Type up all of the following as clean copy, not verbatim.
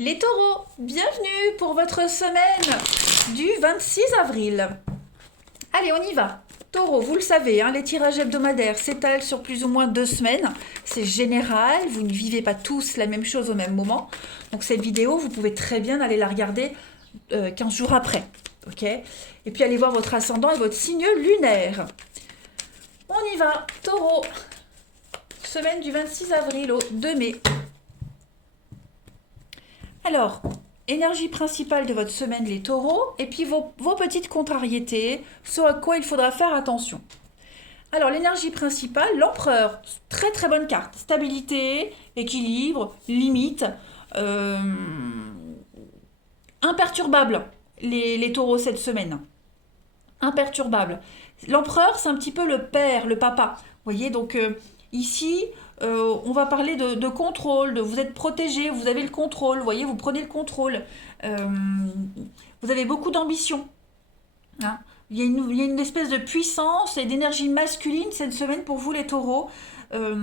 Les taureaux, bienvenue pour votre semaine du 26 avril. Allez, on y va. Taureau, vous le savez, hein, les tirages hebdomadaires s'étalent sur plus ou moins 2 semaines. C'est général, vous ne vivez pas tous la même chose au même moment. Donc cette vidéo, vous pouvez très bien aller la regarder 15 jours après. Ok. Et puis allez voir votre ascendant et votre signe lunaire. On y va, taureau. Semaine du 26 avril au 2 mai. Alors, énergie principale de votre semaine, les taureaux, et puis vos petites contrariétés, ce à quoi il faudra faire attention. Alors, l'énergie principale, l'empereur, très très bonne carte. Stabilité, équilibre, limite, euh, imperturbable, les taureaux cette semaine. Imperturbable. L'empereur, c'est un petit peu le père, le papa. Vous voyez, donc ici, on va parler de contrôle, de vous êtes protégé, vous avez le contrôle, vous voyez, vous prenez le contrôle. Euh, vous avez beaucoup d'ambition. Hein. Il y a une espèce de puissance et d'énergie masculine cette semaine pour vous les taureaux. Euh,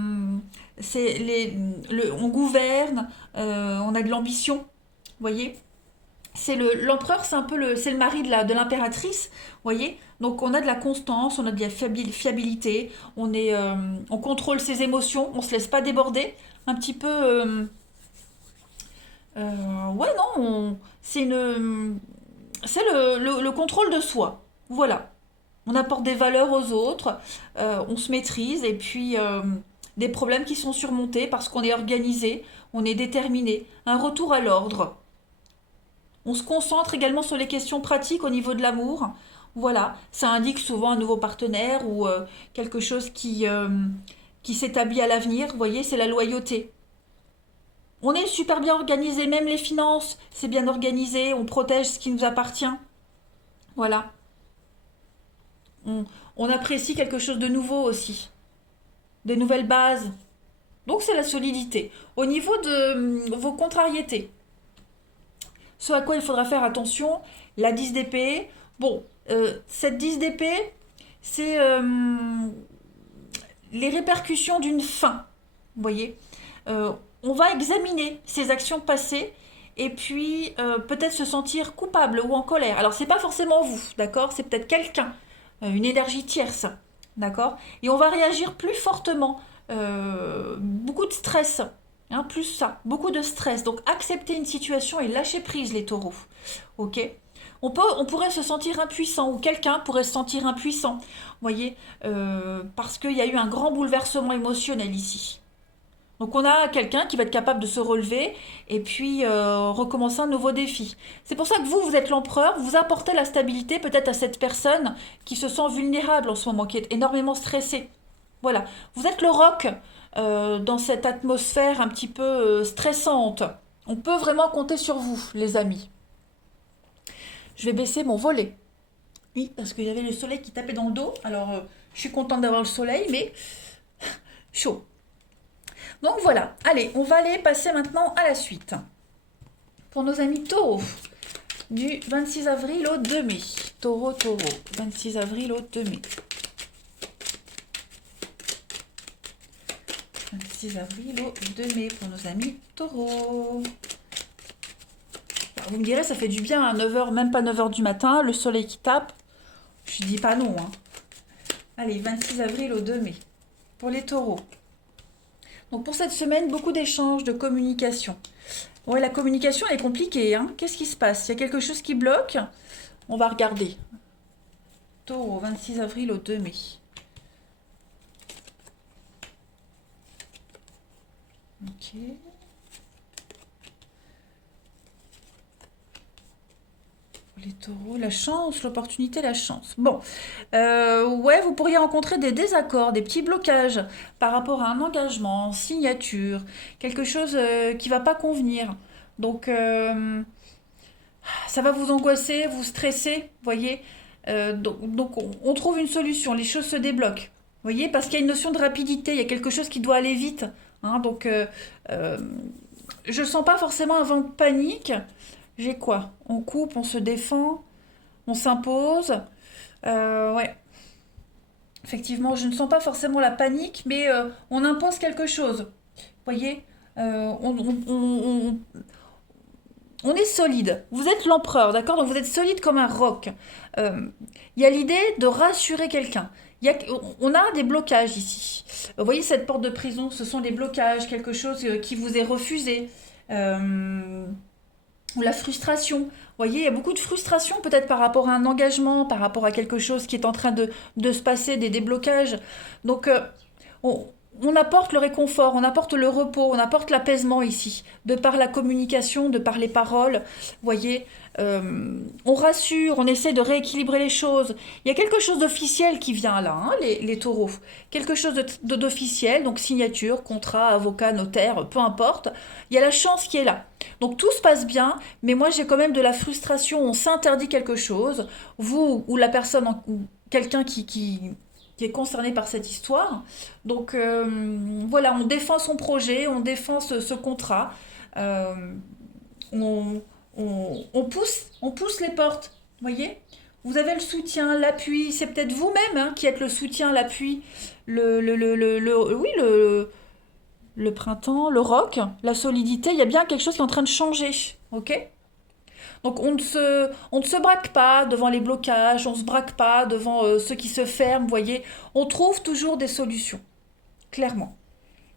on gouverne, on a de l'ambition, vous voyez. L'empereur, c'est un peu c'est le mari de l'impératrice, vous voyez. Donc on a de la constance, on a de la fiabilité, on contrôle ses émotions, on se laisse pas déborder. Un petit peu, ouais non, c'est le contrôle de soi. Voilà. On apporte des valeurs aux autres, on se maîtrise et puis des problèmes qui sont surmontés parce qu'on est organisé, on est déterminé. Un retour à l'ordre. On se concentre également sur les questions pratiques au niveau de l'amour. Voilà, ça indique souvent un nouveau partenaire ou quelque chose qui s'établit à l'avenir. Vous voyez, c'est la loyauté. On est super bien organisé, même les finances, c'est bien organisé, on protège ce qui nous appartient. Voilà. On, on apprécie quelque chose de nouveau aussi, des nouvelles bases. Donc c'est la solidité. Au niveau de vos contrariétés, ce à quoi il faudra faire attention, la 10 d'épée. Bon, cette 10 d'épée, c'est les répercussions d'une fin. Vous voyez. On va examiner ses actions passées et puis peut-être se sentir coupable ou en colère. Alors c'est pas forcément vous, d'accord. C'est peut-être quelqu'un, une énergie tierce, d'accord. Et on va réagir plus fortement. Beaucoup de stress, hein, plus ça, beaucoup de stress. Donc accepter une situation et lâcher prise les taureaux. Ok. On pourrait se sentir impuissant ou quelqu'un pourrait se sentir impuissant, vous voyez, parce qu'il y a eu un grand bouleversement émotionnel ici. Donc on a quelqu'un qui va être capable de se relever et puis recommencer un nouveau défi. C'est pour ça que vous êtes l'empereur, vous apportez la stabilité peut-être à cette personne qui se sent vulnérable en ce moment, qui est énormément stressée. Voilà, vous êtes le roc dans cette atmosphère un petit peu stressante. On peut vraiment compter sur vous, les amis. Je vais baisser mon volet. Oui, parce qu'il y avait le soleil qui tapait dans le dos. Alors, je suis contente d'avoir le soleil, mais chaud. Donc voilà, allez, on va aller passer maintenant à la suite. Pour nos amis taureaux, du 26 avril au 2 mai. Taureau, taureau, 26 avril au 2 mai. 26 avril au 2 mai pour nos amis taureaux. Alors, vous me direz, ça fait du bien à 9h, même pas 9h du matin, le soleil qui tape. Je dis pas non. Hein. Allez, 26 avril au 2 mai. Pour les taureaux. Donc pour cette semaine, beaucoup d'échanges, de communication. Ouais, la communication elle est compliquée. Hein. Qu'est-ce qui se passe? Il y a quelque chose qui bloque? On va regarder. Taureau, 26 avril au 2 mai. Ok. Les taureaux, la chance, l'opportunité, la chance. Bon, ouais, vous pourriez rencontrer des désaccords, des petits blocages par rapport à un engagement, signature, quelque chose qui va pas convenir. Donc, ça va vous angoisser, vous stresser, voyez. Donc, on trouve une solution, les choses se débloquent. Voyez, parce qu'il y a une notion de rapidité, il y a quelque chose qui doit aller vite. Hein, donc, euh, je sens pas forcément un vent de panique. J'ai quoi? On coupe, on se défend, on s'impose. Ouais, effectivement, je ne sens pas forcément la panique, mais on impose quelque chose. Vous voyez. On on est solide. Vous êtes l'empereur, d'accord? Donc vous êtes solide comme un roc. Euh, Il y a l'idée de rassurer quelqu'un. On a des blocages ici. Vous voyez cette porte de prison, ce sont des blocages, quelque chose qui vous est refusé. Euh, ou la frustration. Vous voyez, il y a beaucoup de frustration peut-être par rapport à un engagement, par rapport à quelque chose qui est en train de se passer, des déblocages. Donc, on, on apporte le réconfort, on apporte le repos, on apporte l'apaisement ici, de par la communication, de par les paroles. Vous voyez, on rassure, on essaie de rééquilibrer les choses. Il y a quelque chose d'officiel qui vient là, hein, les taureaux. Quelque chose d'officiel, donc signature, contrat, avocat, notaire, peu importe. Il y a la chance qui est là. Donc tout se passe bien, mais moi j'ai quand même de la frustration, on s'interdit quelque chose, vous ou la personne, ou quelqu'un qui est concerné par cette histoire. Donc voilà, on défend son projet, on défend ce contrat, euh, on, on pousse les portes, vous voyez? Vous avez le soutien, l'appui, c'est peut-être vous-même hein, qui êtes le soutien, l'appui, oui, le printemps, le roc, la solidité, il y a bien quelque chose qui est en train de changer, ok? Donc on ne se braque pas devant les blocages, on ne se braque pas devant ceux qui se ferment, vous voyez, on trouve toujours des solutions, clairement.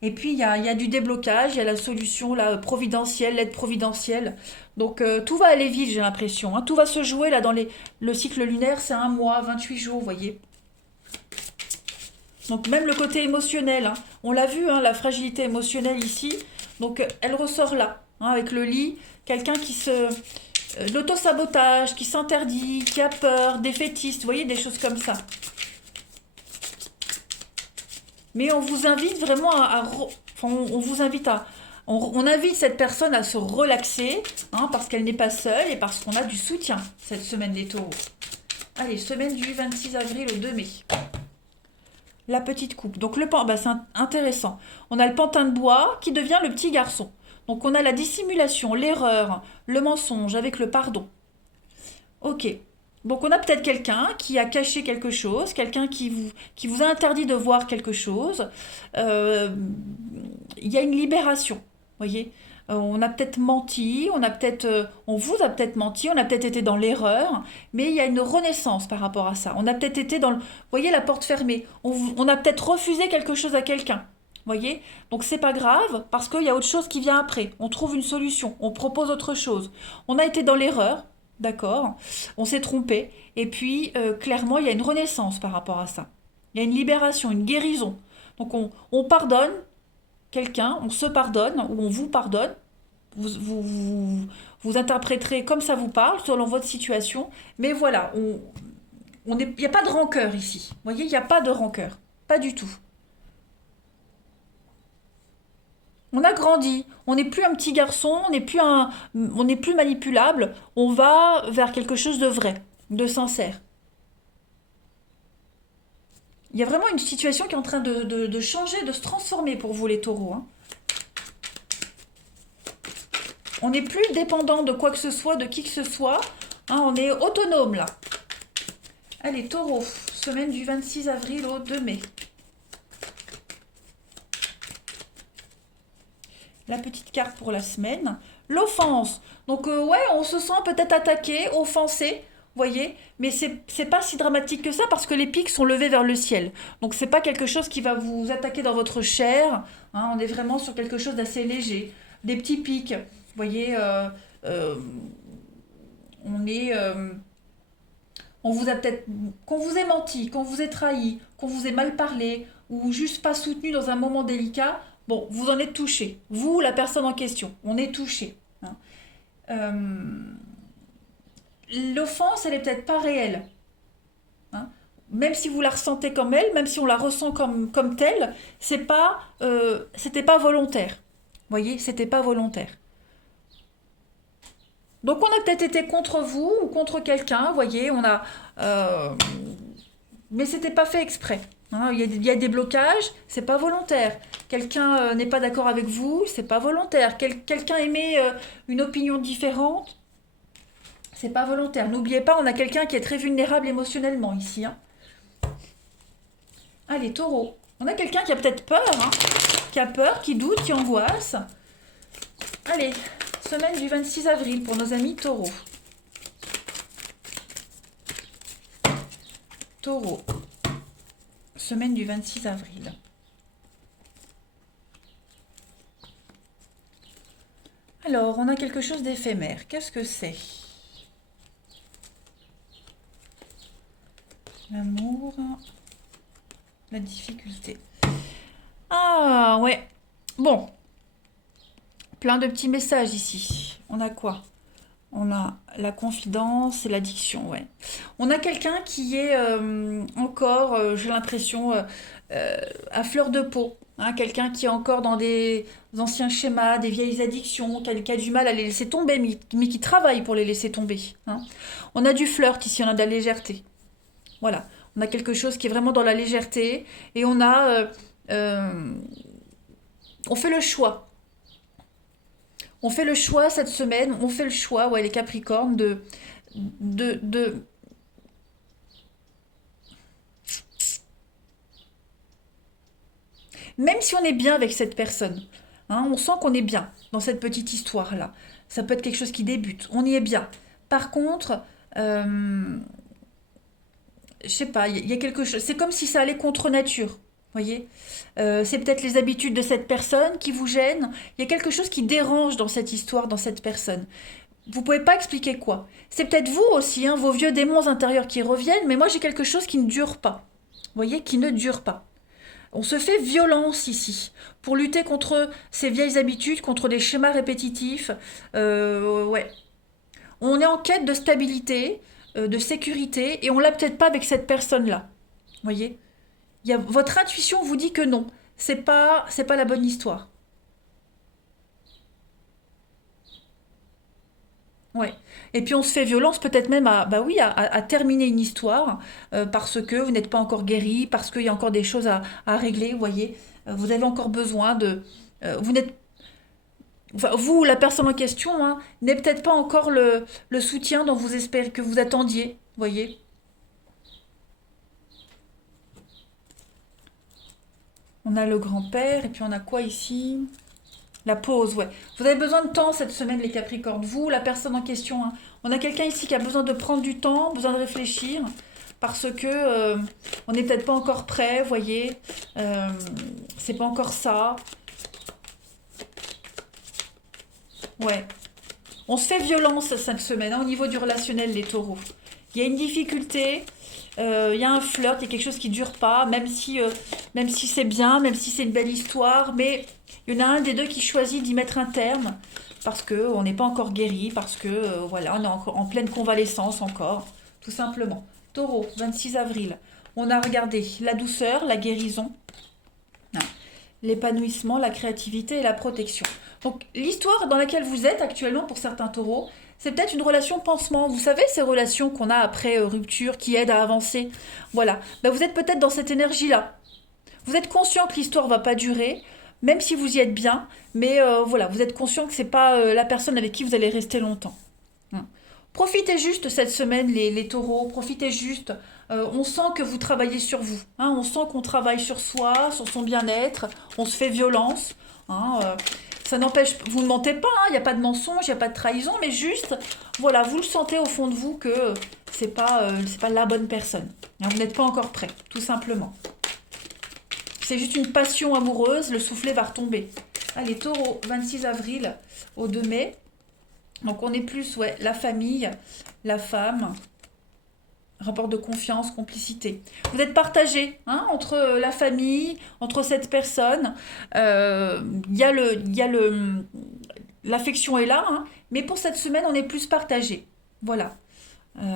Et puis il y a du déblocage, il y a la solution là, providentielle, l'aide providentielle. Donc tout va aller vite, j'ai l'impression, hein. Tout va se jouer là dans le cycle lunaire, c'est un mois, 28 jours, vous voyez. Donc même le côté émotionnel, hein. On l'a vu, hein, la fragilité émotionnelle ici. Donc elle ressort là, hein, avec le lit, quelqu'un qui se... l'autosabotage, qui s'interdit, qui a peur, défaitiste, vous voyez, des choses comme ça. Mais on vous invite vraiment enfin, on vous invite à... On invite cette personne à se relaxer, hein, parce qu'elle n'est pas seule et parce qu'on a du soutien cette semaine des taureaux. Allez, semaine du 26 avril au 2 mai. La petite coupe. Donc bah, c'est intéressant. On a le pantin de bois qui devient le petit garçon. Donc on a la dissimulation, l'erreur, le mensonge avec le pardon. Ok. Donc on a peut-être quelqu'un qui a caché quelque chose, quelqu'un qui vous a interdit de voir quelque chose. Euh, Il y a une libération, voyez. On a peut-être menti, on vous a peut-être menti, on a peut-être été dans l'erreur, mais il y a une renaissance par rapport à ça. On a peut-être été dans voyez la porte fermée. On a peut-être refusé quelque chose à quelqu'un. Voyez? Donc c'est pas grave parce qu'il y a autre chose qui vient après. On trouve une solution, on propose autre chose. On a été dans l'erreur, d'accord? On s'est trompé et puis clairement il y a une renaissance par rapport à ça. Il y a une libération, une guérison. Donc on pardonne quelqu'un, on se pardonne ou on vous pardonne. Vous interpréterez comme ça vous parle selon votre situation. Mais voilà, il n'y a pas de rancœur ici. Vous voyez, il n'y a pas de rancœur. Pas du tout. On a grandi, on n'est plus un petit garçon, on n'est plus manipulable, on va vers quelque chose de vrai, de sincère. Il y a vraiment une situation qui est en train de changer, de se transformer pour vous les taureaux, hein. On n'est plus dépendant de quoi que ce soit, de qui que ce soit, hein, on est autonome là. Allez, taureau, semaine du 26 avril au 2 mai. La petite carte pour la semaine. L'offense. Donc ouais, on se sent peut-être attaqué, offensé, voyez, mais c'est pas si dramatique que ça parce que les pics sont levés vers le ciel. Donc c'est pas quelque chose qui va vous attaquer dans votre chair, hein, on est vraiment sur quelque chose d'assez léger. Des petits pics, voyez, euh, on est... on vous a peut-être... Qu'on vous ait menti, qu'on vous ait trahi, qu'on vous ait mal parlé, ou juste pas soutenu dans un moment délicat, bon, vous en êtes touché. Vous, la personne en question, on est touché, hein. Euh, L'offense, elle est peut-être pas réelle, hein. Même si vous la ressentez comme elle, même si on la ressent comme telle, c'était pas volontaire. Vous voyez, c'était pas volontaire. Donc on a peut-être été contre vous ou contre quelqu'un, vous voyez, euh, mais c'était pas fait exprès, hein. Il y a des blocages, c'est pas volontaire. Quelqu'un n'est pas d'accord avec vous, c'est pas volontaire. Quelqu'un émet une opinion différente, c'est pas volontaire. N'oubliez pas, on a quelqu'un qui est très vulnérable émotionnellement ici, hein. Allez, taureau. On a quelqu'un qui a peut-être peur, hein, qui a peur, qui doute, qui angoisse. Allez, Semaine du 26 avril pour nos amis taureaux. Taureau. Semaine du 26 avril. Alors, on a quelque chose d'éphémère. Qu'est-ce que c'est? L'amour, la difficulté. Ah, ouais. Bon, plein de petits messages ici. On a quoi? On a la confidence et l'addiction, ouais. On a quelqu'un qui est encore, j'ai l'impression, à fleur de peau. Hein, quelqu'un qui est encore dans des anciens schémas, des vieilles addictions, qui a du mal à les laisser tomber, mais qui travaille pour les laisser tomber. Hein. On a du flirt ici, on a de la légèreté. Voilà. On a quelque chose qui est vraiment dans la légèreté. Et on a... on fait le choix. On fait le choix cette semaine, on fait le choix, ouais, les Capricornes, de... Même si on est bien avec cette personne, hein, on sent qu'on est bien dans cette petite histoire-là. Ça peut être quelque chose qui débute, on y est bien. Par contre, je sais pas, il y a quelque chose, c'est comme si ça allait contre nature. Voyez. C'est peut-être les habitudes de cette personne qui vous gênent. Il y a quelque chose qui dérange dans cette histoire, dans cette personne. Vous pouvez pas expliquer quoi. C'est peut-être vous aussi, hein, vos vieux démons intérieurs qui reviennent, mais moi j'ai quelque chose qui ne dure pas. Vous voyez, qui ne dure pas. On se fait violence ici pour lutter contre ces vieilles habitudes, contre des schémas répétitifs. Ouais. On est en quête de stabilité, de sécurité, et on l'a peut-être pas avec cette personne-là. Vous voyez. Votre intuition vous dit que non, c'est pas la bonne histoire. Ouais. Et puis on se fait violence peut-être même bah oui, à terminer une histoire parce que vous n'êtes pas encore guéri, parce qu'il y a encore des choses à régler, vous voyez. Vous avez encore besoin de... vous n'êtes... Enfin, vous, la personne en question, hein, n'est peut-être pas encore le soutien dont vous espérez que vous attendiez, vous voyez. On a le grand-père, et puis on a quoi ici? La pause, ouais. Vous avez besoin de temps cette semaine, les Capricornes. Vous, la personne en question, hein. On a quelqu'un ici qui a besoin de prendre du temps, besoin de réfléchir, parce que on n'est peut-être pas encore prêt, vous voyez. Euh, c'est pas encore ça. Ouais. On se fait violence cette semaine, hein, au niveau du relationnel, les taureaux. Il y a une difficulté, il y a un flirt, il y a quelque chose qui dure pas, même si c'est bien, même si c'est une belle histoire, mais il y en a un des deux qui choisit d'y mettre un terme, parce que on n'est pas encore guéri, parce que voilà, on est encore en pleine convalescence encore, tout simplement. Taureau, 26 avril. On a regardé la douceur, la guérison, hein, l'épanouissement, la créativité et la protection. Donc l'histoire dans laquelle vous êtes actuellement pour certains taureaux, c'est peut-être une relation pansement. Vous savez, ces relations qu'on a après rupture qui aident à avancer. Voilà. Ben, vous êtes peut-être dans cette énergie-là. Vous êtes conscient que l'histoire va pas durer, même si vous y êtes bien, mais voilà, vous êtes conscient que c'est pas la personne avec qui vous allez rester longtemps. Hein. Profitez juste cette semaine, les taureaux, profitez juste. On sent que vous travaillez sur vous. Hein, on sent qu'on travaille sur soi, sur son bien-être. On se fait violence. Hein, ça n'empêche, vous ne mentez pas, hein, il n'y a pas de mensonge, il n'y a pas de trahison, mais juste, voilà, vous le sentez au fond de vous que c'est pas la bonne personne. Hein, vous n'êtes pas encore prêt, tout simplement. C'est juste une passion amoureuse, le soufflet va retomber. Allez, taureau, 26 avril au 2 mai. Donc on est plus, ouais, la famille, la femme, rapport de confiance, complicité. Vous êtes partagé hein, entre la famille, entre cette personne. L'affection est là, hein, mais pour cette semaine, on est plus partagé. Voilà. Euh,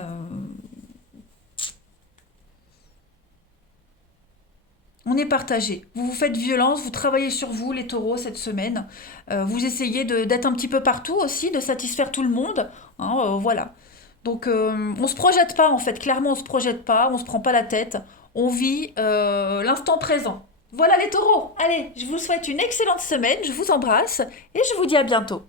on est partagé. Vous vous faites violence, vous travaillez sur vous, les taureaux, cette semaine. Vous essayez d'être un petit peu partout aussi, de satisfaire tout le monde. Hein, voilà. Donc, on se projette pas, en fait. Clairement, on se projette pas, on se prend pas la tête. On vit l'instant présent. Voilà les taureaux. Allez, je vous souhaite une excellente semaine. Je vous embrasse et je vous dis à bientôt.